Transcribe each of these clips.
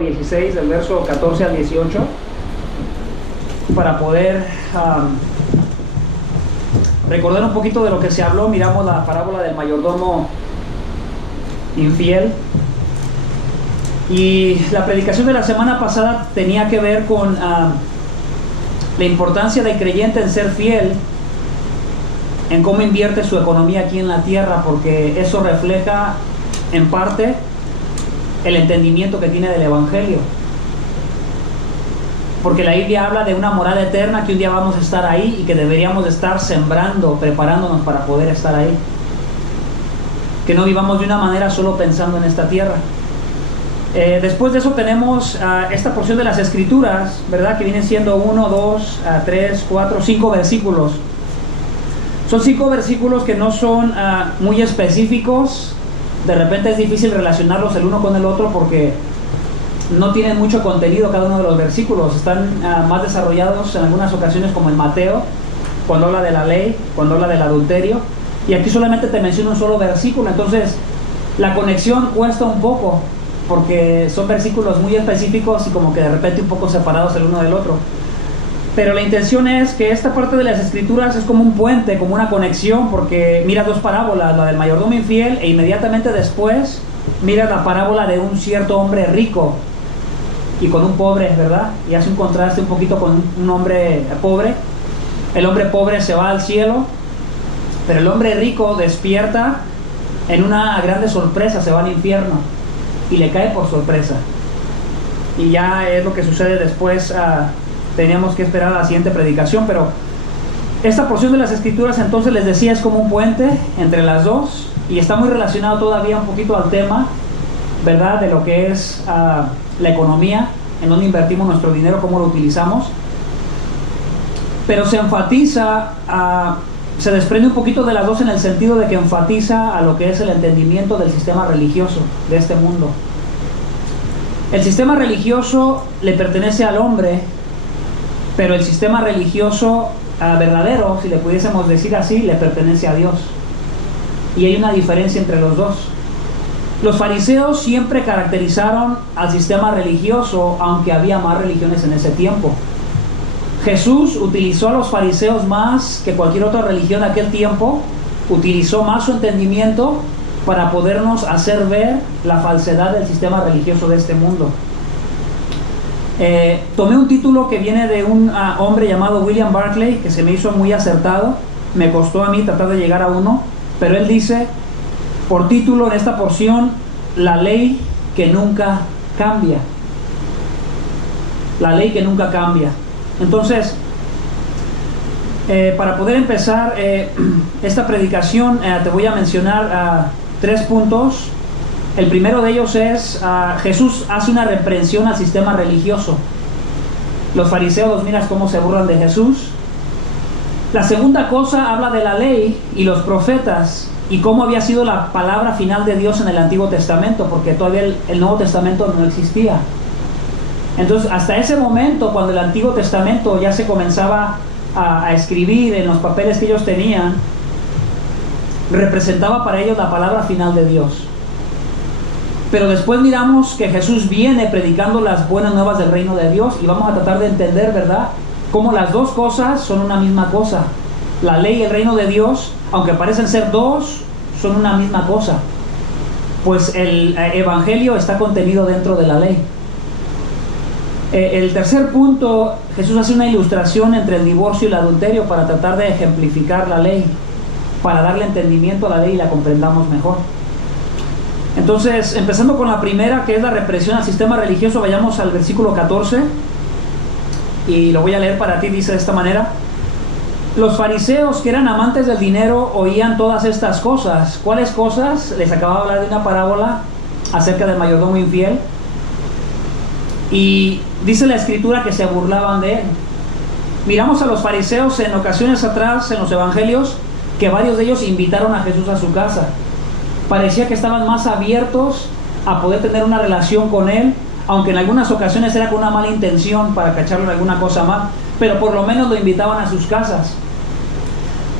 16, del verso 14 al 18, para poder recordar un poquito de lo que se habló. Miramos la parábola del mayordomo infiel, y la predicación de la semana pasada tenía que ver con la importancia del creyente en ser fiel, en cómo invierte su economía aquí en la tierra, porque eso refleja en parte el entendimiento que tiene del Evangelio. Porque la Biblia habla de una morada eterna, que un día vamos a estar ahí y que deberíamos de estar sembrando, preparándonos para poder estar ahí. Que no vivamos de una manera solo pensando en esta tierra. Después de eso tenemos esta porción de las Escrituras, ¿verdad? Que vienen siendo 1, 2, 3, 4, 5 versículos. Son 5 versículos que no son muy específicos. De repente es difícil relacionarlos el uno con el otro porque no tienen mucho contenido cada uno de los versículos. Están más desarrollados en algunas ocasiones, como en Mateo, cuando habla de la ley, cuando habla del adulterio, y aquí solamente te menciono un solo versículo. Entonces la conexión cuesta un poco porque son versículos muy específicos y como que de repente un poco separados el uno del otro. Pero la intención es que esta parte de las Escrituras es como un puente, como una conexión, porque mira dos parábolas, la del mayordomo infiel, e inmediatamente después mira la parábola de un cierto hombre rico y con un pobre, ¿verdad? Y hace un contraste un poquito con un hombre pobre. El hombre pobre se va al cielo, pero el hombre rico despierta en una grande sorpresa, se va al infierno y le cae por sorpresa. Y ya es lo que sucede después. Teníamos que esperar a la siguiente predicación, pero esta porción de las Escrituras, entonces les decía, es como un puente entre las dos, y está muy relacionado todavía un poquito al tema, ¿verdad?, de lo que es la economía, en dónde invertimos nuestro dinero, cómo lo utilizamos. Pero se enfatiza, se desprende un poquito de las dos en el sentido de que enfatiza a lo que es el entendimiento del sistema religioso de este mundo. El sistema religioso le pertenece al hombre, pero el sistema religioso verdadero, si le pudiésemos decir así, le pertenece a Dios. Y hay una diferencia entre los dos. Los fariseos siempre caracterizaron al sistema religioso, aunque había más religiones en ese tiempo. Jesús utilizó a los fariseos más que cualquier otra religión de aquel tiempo, utilizó más su entendimiento para podernos hacer ver la falsedad del sistema religioso de este mundo. Tomé un título que viene de un hombre llamado William Barclay, que se me hizo muy acertado. Me costó a mí tratar de llegar a uno, pero él dice por título en esta porción: la ley que nunca cambia. La ley que nunca cambia. Entonces, para poder empezar esta predicación, te voy a mencionar 3 puntos. El primero de ellos es, Jesús hace una reprensión al sistema religioso. Los fariseos, miras cómo se burlan de Jesús. La segunda cosa habla de la ley y los profetas y cómo había sido la palabra final de Dios en el Antiguo Testamento, porque todavía el Nuevo Testamento no existía. Entonces, hasta ese momento, cuando el Antiguo Testamento ya se comenzaba a escribir en los papeles que ellos tenían, representaba para ellos la palabra final de Dios. Pero después miramos que Jesús viene predicando las buenas nuevas del reino de Dios, y vamos a tratar de entender, ¿verdad?, cómo las dos cosas son una misma cosa. La ley y el reino de Dios, aunque parecen ser dos, son una misma cosa, pues el evangelio está contenido dentro de la ley. El tercer punto, Jesús hace una ilustración entre el divorcio y el adulterio para tratar de ejemplificar la ley, para darle entendimiento a la ley y la comprendamos mejor. Entonces, empezando con la primera, que es la represión al sistema religioso, vayamos al versículo 14 y lo voy a leer para ti. Dice de esta manera: los fariseos, que eran amantes del dinero, oían todas estas cosas. ¿Cuáles cosas? Les acababa de hablar de una parábola acerca del mayordomo infiel, y dice la Escritura que se burlaban de él. Miramos a los fariseos en ocasiones atrás en los evangelios que varios de ellos invitaron a Jesús a su casa. Parecía que estaban más abiertos a poder tener una relación con él, aunque en algunas ocasiones era con una mala intención para cacharlo en alguna cosa mal, pero por lo menos lo invitaban a sus casas.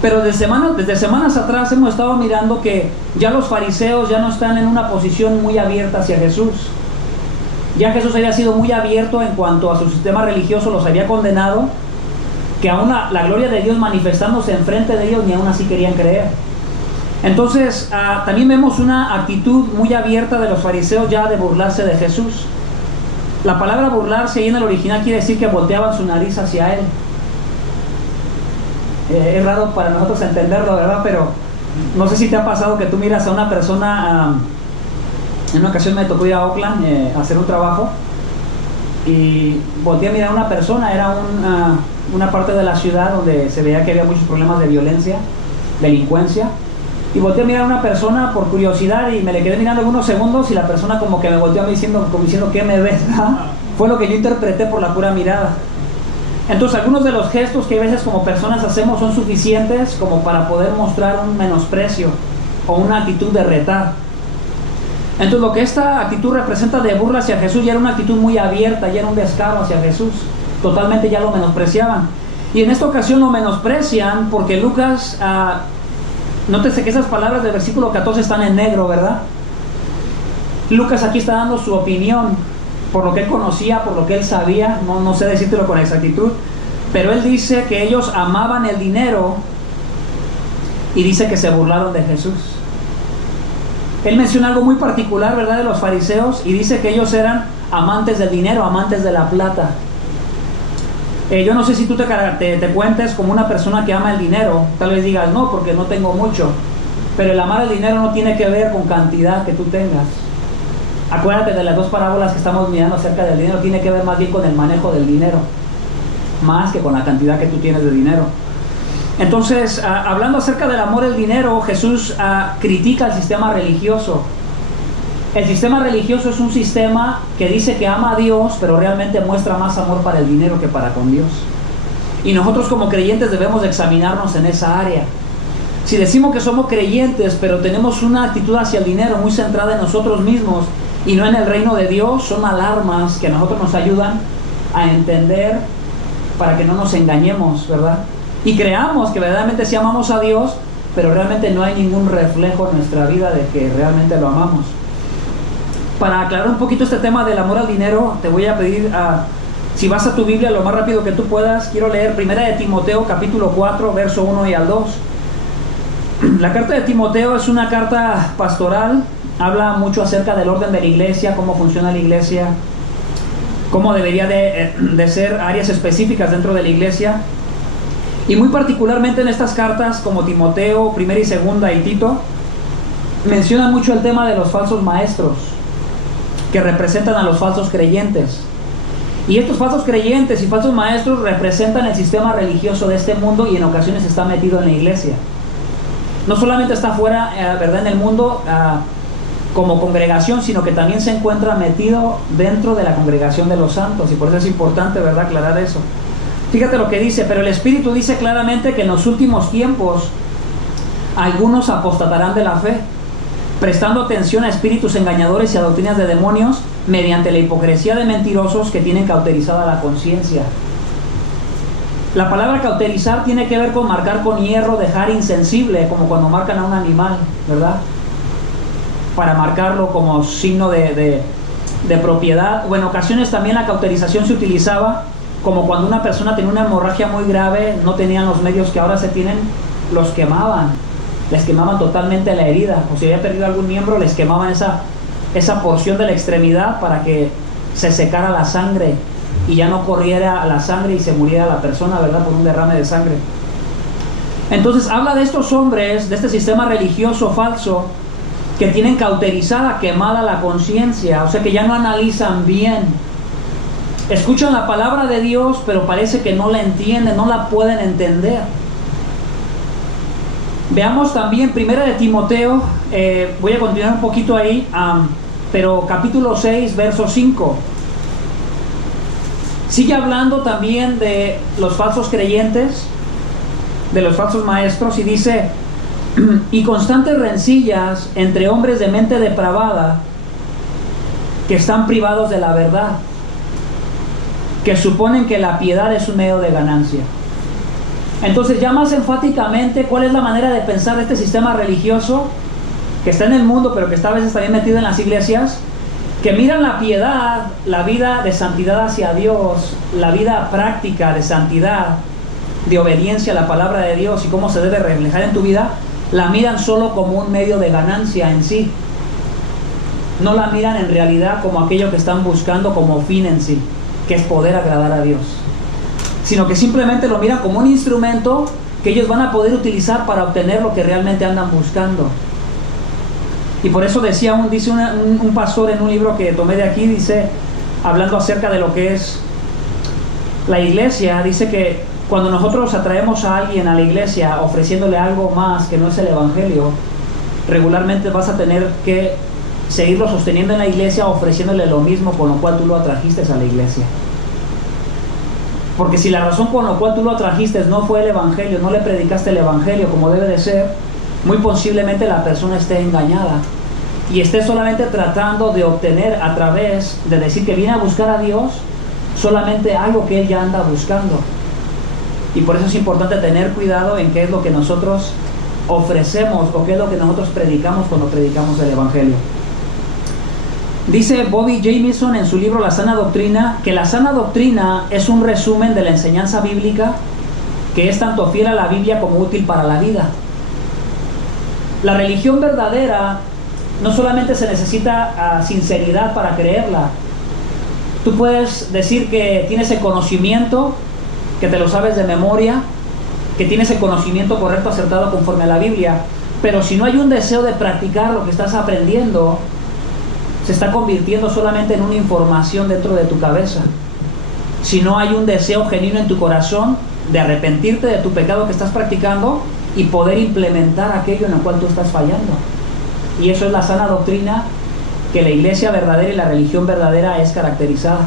Pero desde semanas atrás hemos estado mirando que ya los fariseos ya no están en una posición muy abierta hacia Jesús. Ya Jesús había sido muy abierto en cuanto a su sistema religioso, los había condenado, que aún la gloria de Dios manifestándose enfrente de ellos, ni aún así querían creer. Entonces, también vemos una actitud muy abierta de los fariseos ya de burlarse de Jesús. La palabra burlarse ahí en el original quiere decir que volteaban su nariz hacia él. Es raro para nosotros entenderlo, ¿verdad? Pero no sé si te ha pasado que tú miras a una persona. En una ocasión me tocó ir a Oakland a hacer un trabajo y volteé a mirar a una persona. Era una parte de la ciudad donde se veía que había muchos problemas de violencia, delincuencia, y volteé a mirar a una persona por curiosidad y me le quedé mirando algunos segundos y la persona como que me volteó a mí diciendo ¿qué me ves? Fue lo que yo interpreté por la pura mirada. Entonces algunos de los gestos que a veces como personas hacemos son suficientes como para poder mostrar un menosprecio o una actitud de retar. Entonces lo que esta actitud representa de burla hacia Jesús ya era una actitud muy abierta, ya era un descaro hacia Jesús, totalmente ya lo menospreciaban. Y en esta ocasión lo menosprecian porque Lucas, nótese que esas palabras del versículo 14 están en negro, ¿verdad? Lucas aquí está dando su opinión por lo que él conocía, por lo que él sabía, no sé decírtelo con exactitud, pero él dice que ellos amaban el dinero y dice que se burlaron de Jesús. Él menciona algo muy particular, ¿verdad?, de los fariseos, y dice que ellos eran amantes del dinero, amantes de la plata. Yo no sé si tú te cuentes como una persona que ama el dinero. Tal vez digas, no, porque no tengo mucho. Pero el amar el dinero no tiene que ver con cantidad que tú tengas. Acuérdate de las dos parábolas que estamos mirando acerca del dinero. Tiene que ver más bien con el manejo del dinero, más que con la cantidad que tú tienes de dinero. Entonces, hablando acerca del amor al dinero, Jesús critica el sistema religioso. El sistema religioso es un sistema que dice que ama a Dios, pero realmente muestra más amor para el dinero que para con Dios. Y nosotros como creyentes debemos de examinarnos en esa área. Si decimos que somos creyentes, pero tenemos una actitud hacia el dinero muy centrada en nosotros mismos y no en el reino de Dios, son alarmas que a nosotros nos ayudan a entender para que no nos engañemos, ¿verdad? Y creamos que verdaderamente sí amamos a Dios, pero realmente no hay ningún reflejo en nuestra vida de que realmente lo amamos. Para aclarar un poquito este tema del amor al dinero, te voy a pedir, si vas a tu Biblia lo más rápido que tú puedas, quiero leer 1 de Timoteo capítulo 4, verso 1 y al 2. La carta de Timoteo es una carta pastoral, habla mucho acerca del orden de la iglesia, cómo funciona la iglesia, cómo debería de ser áreas específicas dentro de la iglesia. Y muy particularmente en estas cartas, como Timoteo, 1 y 2 y Tito, menciona mucho el tema de los falsos maestros, que representan a los falsos creyentes. Y estos falsos creyentes y falsos maestros representan el sistema religioso de este mundo y en ocasiones está metido en la iglesia. No solamente está fuera, ¿verdad?, en el mundo como congregación, sino que también se encuentra metido dentro de la congregación de los santos. Y por eso es importante, ¿verdad?, aclarar eso. Fíjate lo que dice: pero el Espíritu dice claramente que en los últimos tiempos algunos apostatarán de la fe, prestando atención a espíritus engañadores y a doctrinas de demonios, mediante la hipocresía de mentirosos que tienen cauterizada la conciencia. La palabra cauterizar tiene que ver con marcar con hierro, dejar insensible, como cuando marcan a un animal, ¿verdad?, para marcarlo como signo de propiedad. O en ocasiones también la cauterización se utilizaba como cuando una persona tenía una hemorragia muy grave, no tenían los medios que ahora se tienen, los quemaban, les quemaban totalmente la herida, o si había perdido algún miembro, les quemaban esa porción de la extremidad para que se secara la sangre y ya no corriera la sangre y se muriera la persona, ¿verdad?, por un derrame de sangre. Entonces habla de estos hombres, de este sistema religioso falso, que tienen cauterizada, quemada la conciencia, o sea que ya no analizan bien. Escuchan la palabra de Dios, pero parece que no la entienden, no la pueden entender. Veamos también 1 de Timoteo, voy a continuar un poquito ahí, pero capítulo 6, verso 5. Sigue hablando también de los falsos creyentes, de los falsos maestros, y dice: y constantes rencillas entre hombres de mente depravada, que están privados de la verdad, que suponen que la piedad es un medio de ganancia. Entonces, ya más enfáticamente, ¿cuál es la manera de pensar de este sistema religioso que está en el mundo, pero que está a veces también metido en las iglesias? que miran la piedad, la vida de santidad hacia Dios, la vida práctica de santidad, de obediencia a la palabra de Dios y cómo se debe reflejar en tu vida, la miran solo como un medio de ganancia en sí. No la miran en realidad como aquello que están buscando como fin en sí, que es poder agradar a Dios, sino que simplemente lo miran como un instrumento que ellos van a poder utilizar para obtener lo que realmente andan buscando. Y por eso dice un pastor en un libro que tomé de aquí, dice, hablando acerca de lo que es la iglesia, dice que cuando nosotros atraemos a alguien a la iglesia ofreciéndole algo más que no es el evangelio, regularmente vas a tener que seguirlo sosteniendo en la iglesia ofreciéndole lo mismo con lo cual tú lo atrajiste a la iglesia. Porque si la razón con la cual tú lo atrajiste no fue el evangelio, no le predicaste el evangelio como debe de ser, muy posiblemente la persona esté engañada y esté solamente tratando de obtener a través de decir que viene a buscar a Dios solamente algo que él ya anda buscando. Y por eso es importante tener cuidado en qué es lo que nosotros ofrecemos o qué es lo que nosotros predicamos cuando predicamos el evangelio. Dice Bobby Jamieson en su libro La Sana Doctrina que la sana doctrina es un resumen de la enseñanza bíblica que es tanto fiel a la Biblia como útil para la vida. La religión verdadera no solamente se necesita sinceridad para creerla. Tú puedes decir que tienes el conocimiento, que te lo sabes de memoria, que tienes el conocimiento correcto, acertado conforme a la Biblia, pero si no hay un deseo de practicar lo que estás aprendiendo, se está convirtiendo solamente en una información dentro de tu cabeza. Si no hay un deseo genuino en tu corazón de arrepentirte de tu pecado que estás practicando y poder implementar aquello en lo cual tú estás fallando. Y eso es la sana doctrina que la iglesia verdadera y la religión verdadera es caracterizada.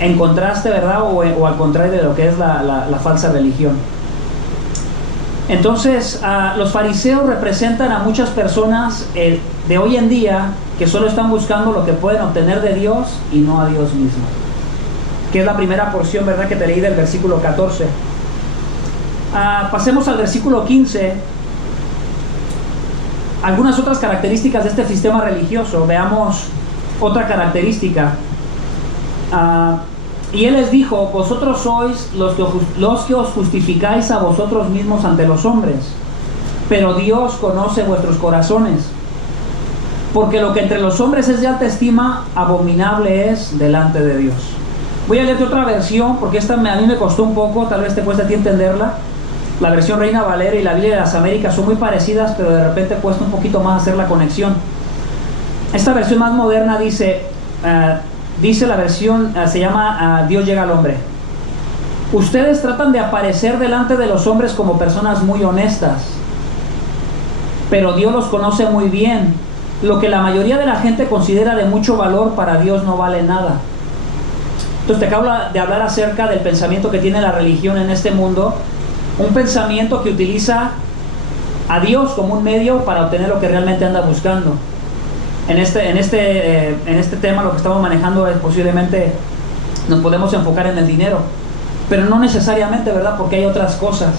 En contraste, ¿verdad? O al contrario de lo que es la falsa religión. Entonces, los fariseos representan a muchas personas de hoy en día que solo están buscando lo que pueden obtener de Dios y no a Dios mismo. Que es la primera porción, ¿verdad?, que te leí del versículo 14. Pasemos al versículo 15. Algunas otras características de este sistema religioso. Veamos otra característica. Y él les dijo: vosotros sois los que os justificáis a vosotros mismos ante los hombres, pero Dios conoce vuestros corazones, porque lo que entre los hombres es de alta estima, abominable es delante de Dios. Voy a leerte otra versión, porque esta a mí me costó un poco, tal vez te cueste a ti entenderla. La versión Reina Valera y la Biblia de las Américas son muy parecidas, pero de repente cuesta un poquito más hacer la conexión. Esta versión más moderna dice la versión, se llama Dios llega al hombre. Ustedes tratan de aparecer delante de los hombres como personas muy honestas, pero Dios los conoce muy bien. Lo que la mayoría de la gente considera de mucho valor, para Dios no vale nada. Entonces te acabo de hablar acerca del pensamiento que tiene la religión en este mundo. Un pensamiento que utiliza a Dios como un medio para obtener lo que realmente anda buscando. En este tema lo que estamos manejando es posiblemente nos podemos enfocar en el dinero, pero no necesariamente, ¿verdad? Porque hay otras cosas.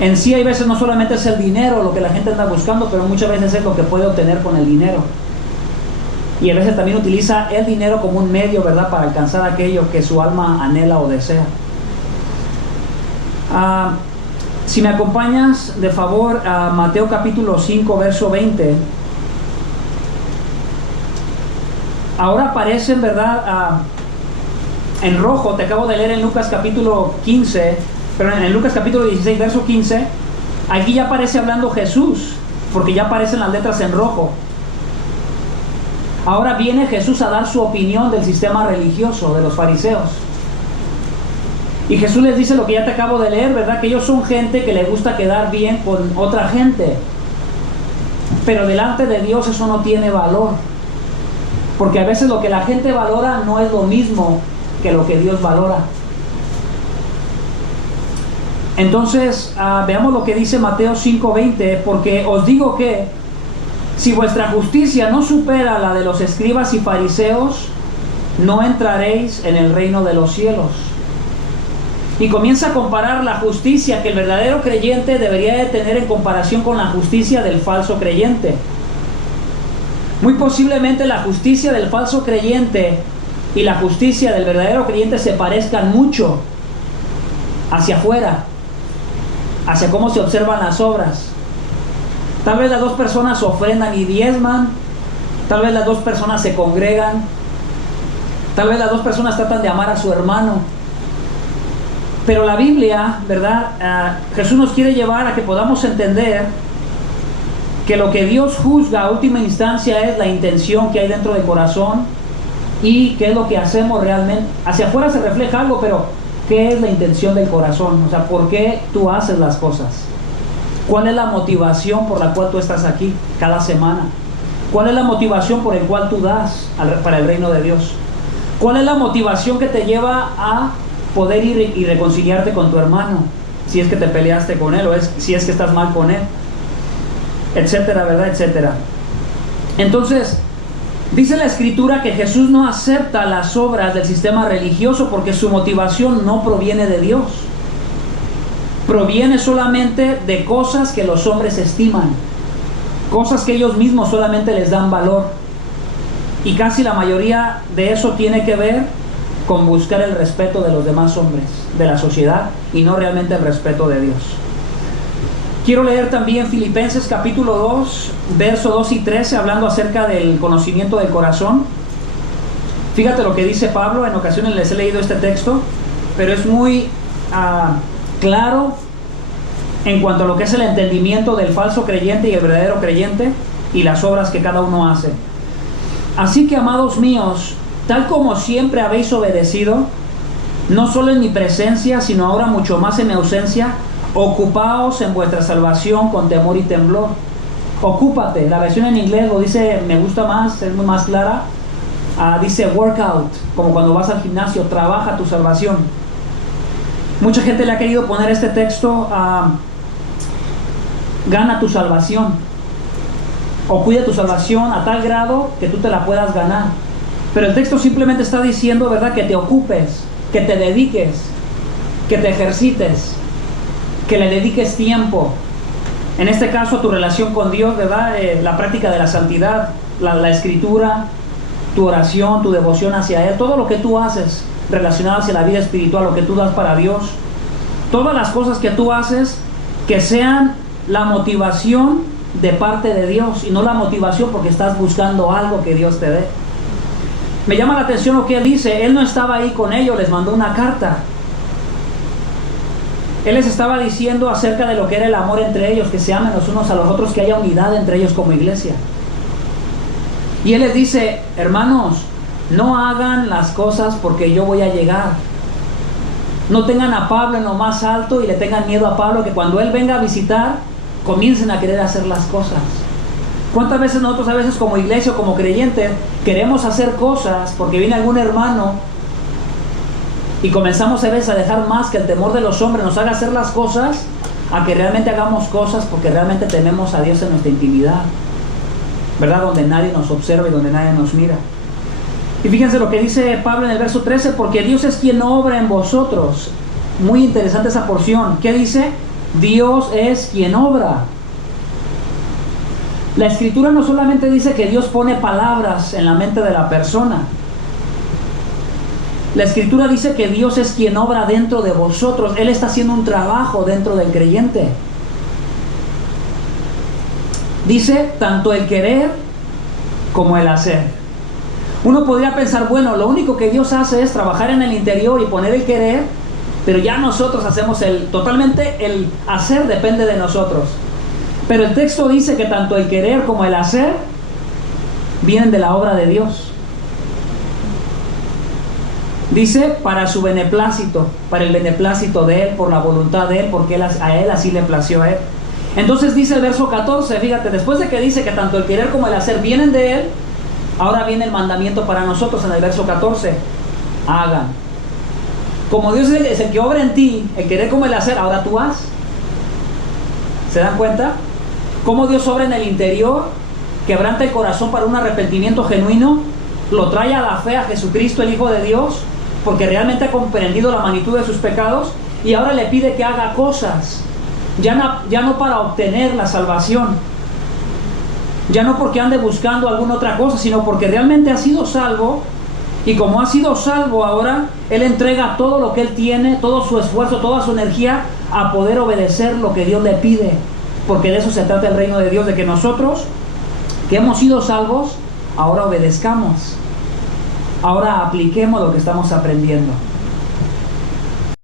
En sí hay veces no solamente es el dinero lo que la gente anda buscando, pero muchas veces es lo que puede obtener con el dinero. Y a veces también utiliza el dinero como un medio, ¿verdad?, para alcanzar aquello que su alma anhela o desea. Si me acompañas de favor a Mateo capítulo 5 verso 20. Ahora aparecen, ¿verdad?, en rojo. Te acabo de leer en Lucas capítulo 15, pero en Lucas capítulo 16 verso 15, aquí ya aparece hablando Jesús, porque ya aparecen las letras en rojo. Ahora viene Jesús a dar su opinión del sistema religioso de los fariseos. Y Jesús les dice lo que ya te acabo de leer, ¿verdad? Que ellos son gente que le gusta quedar bien con otra gente, pero delante de Dios eso no tiene valor, porque a veces lo que la gente valora no es lo mismo que lo que Dios valora. Entonces, veamos lo que dice Mateo 5:20. Porque os digo que si vuestra justicia no supera la de los escribas y fariseos, no entraréis en el reino de los cielos. Y comienza a comparar la justicia que el verdadero creyente debería de tener en comparación con la justicia del falso creyente. Muy posiblemente la justicia del falso creyente y la justicia del verdadero creyente se parezcan mucho hacia afuera, hacia cómo se observan las obras. Tal vez las dos personas ofrendan y diezman, tal vez las dos personas se congregan, tal vez las dos personas tratan de amar a su hermano. Pero la Biblia, ¿verdad? Jesús nos quiere llevar a que podamos entender que lo que Dios juzga a última instancia es la intención que hay dentro del corazón y qué es lo que hacemos realmente. Hacia afuera se refleja algo, pero ¿qué es la intención del corazón? O sea, ¿por qué tú haces las cosas? ¿Cuál es la motivación por la cual tú estás aquí cada semana? ¿Cuál es la motivación por la cual tú das para el reino de Dios? ¿Cuál es la motivación que te lleva a poder ir y reconciliarte con tu hermano? Si es que te peleaste con él o si es que estás mal con él, etcétera, ¿verdad? Etcétera. Entonces, dice la Escritura que Jesús no acepta las obras del sistema religioso porque su motivación no proviene de Dios. Proviene solamente de cosas que los hombres estiman, cosas que ellos mismos solamente les dan valor. Y casi la mayoría de eso tiene que ver con buscar el respeto de los demás hombres, de la sociedad, y no realmente el respeto de Dios. Quiero leer también Filipenses capítulo 2, verso 2 y 13, hablando acerca del conocimiento del corazón. Fíjate lo que dice Pablo. En ocasiones les he leído este texto, pero es muy claro en cuanto a lo que es el entendimiento del falso creyente y el verdadero creyente y las obras que cada uno hace. Así que, amados míos, tal como siempre habéis obedecido, no solo en mi presencia, sino ahora mucho más en mi ausencia, ocupaos en vuestra salvación con temor y temblor. Ocúpate. La versión en inglés lo dice, me gusta más, es muy más clara. Dice workout, como cuando vas al gimnasio, trabaja tu salvación. Mucha gente le ha querido poner este texto gana tu salvación, o cuida tu salvación a tal grado que tú te la puedas ganar. Pero el texto simplemente está diciendo, ¿verdad?, que te ocupes, que te dediques, que te ejercites, que le dediques tiempo. En este caso, a tu relación con Dios, ¿verdad? La práctica de la santidad, la escritura, tu oración, tu devoción hacia Él, todo lo que tú haces relacionado hacia la vida espiritual, lo que tú das para Dios, todas las cosas que tú haces, que sean la motivación de parte de Dios y no la motivación porque estás buscando algo que Dios te dé. Me llama la atención lo que él dice. Él no estaba ahí con ellos, les mandó una carta. Él les estaba diciendo acerca de lo que era el amor entre ellos, que se amen los unos a los otros, que haya unidad entre ellos como iglesia. Y él les dice, hermanos, no hagan las cosas porque yo voy a llegar. No tengan a Pablo en lo más alto y le tengan miedo a Pablo, que cuando él venga a visitar, comiencen a querer hacer las cosas. ¿Cuántas veces nosotros, a veces como iglesia o como creyentes, queremos hacer cosas porque viene algún hermano y comenzamos a veces a dejar más que el temor de los hombres nos haga hacer las cosas, a que realmente hagamos cosas porque realmente tememos a Dios en nuestra intimidad, ¿verdad? Donde nadie nos observa y donde nadie nos mira. Y fíjense lo que dice Pablo en el verso 13, porque Dios es quien obra en vosotros. Muy interesante esa porción. ¿Qué dice? Dios es quien obra. La Escritura no solamente dice que Dios pone palabras en la mente de la persona. La Escritura dice que Dios es quien obra dentro de vosotros. Él está haciendo un trabajo dentro del creyente. Dice tanto el querer como el hacer. Uno podría pensar, bueno, lo único que Dios hace es trabajar en el interior y poner el querer, pero ya nosotros hacemos totalmente el hacer depende de nosotros. Pero el texto dice que tanto el querer como el hacer vienen de la obra de Dios. Dice para su beneplácito, para el beneplácito de Él, por la voluntad de Él, porque a Él así le plació a Él. Entonces dice el verso 14, fíjate, después de que dice que tanto el querer como el hacer vienen de Él, ahora viene el mandamiento para nosotros en el verso 14. Hagan. Como Dios es el que obra en ti, el querer como el hacer, ahora tú haz. ¿Se dan cuenta? Cómo Dios obra en el interior, quebranta el corazón para un arrepentimiento genuino, lo trae a la fe a Jesucristo, el Hijo de Dios, porque realmente ha comprendido la magnitud de sus pecados, y ahora le pide que haga cosas, ya no para obtener la salvación, Ya no porque ande buscando alguna otra cosa, sino porque realmente ha sido salvo. Y como ha sido salvo ahora, Él entrega todo lo que Él tiene, todo su esfuerzo, toda su energía a poder obedecer lo que Dios le pide. Porque de eso se trata el reino de Dios, de que nosotros, que hemos sido salvos, ahora obedezcamos. Ahora apliquemos lo que estamos aprendiendo.